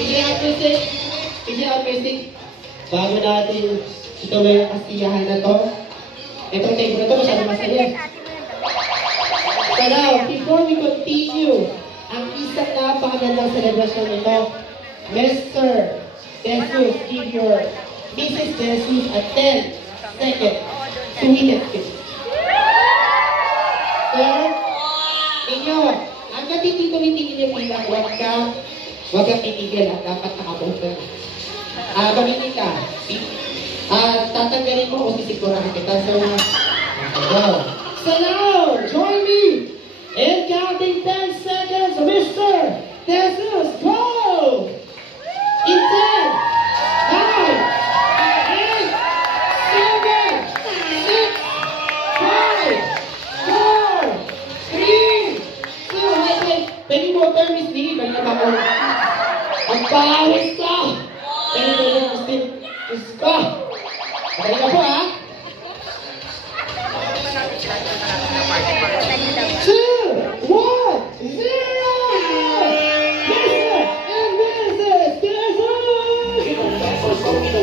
Engineer Music, Engineer Music, bago natin ituloy ang kasiyahan na to, itong tape na to masyado masaya. So now, before we continue, ang isang napakagandang celebration nito, Mr. Jesus, give your Mrs. Jesus a 10 second sweetest kiss. Sir, inyo, ang katitingin ko yung tingin niyo pila, huwag ka huwag kang titigil at dapat nakabuhok ka. Ah, pamili ka. Ah, tatanggalin mo o sisigurahan kita. So, go. So now, join me in counting 10 seconds. Mr. Jesus, go! In 10, 9, 8, 7, 6, 5, 4, 3, 2, wait, wait. Pwede mo term is Lee. Balik na ba ako? Ang pawis ko! Pwede mo term is Lee. Diyos ko! Madali na po, ha?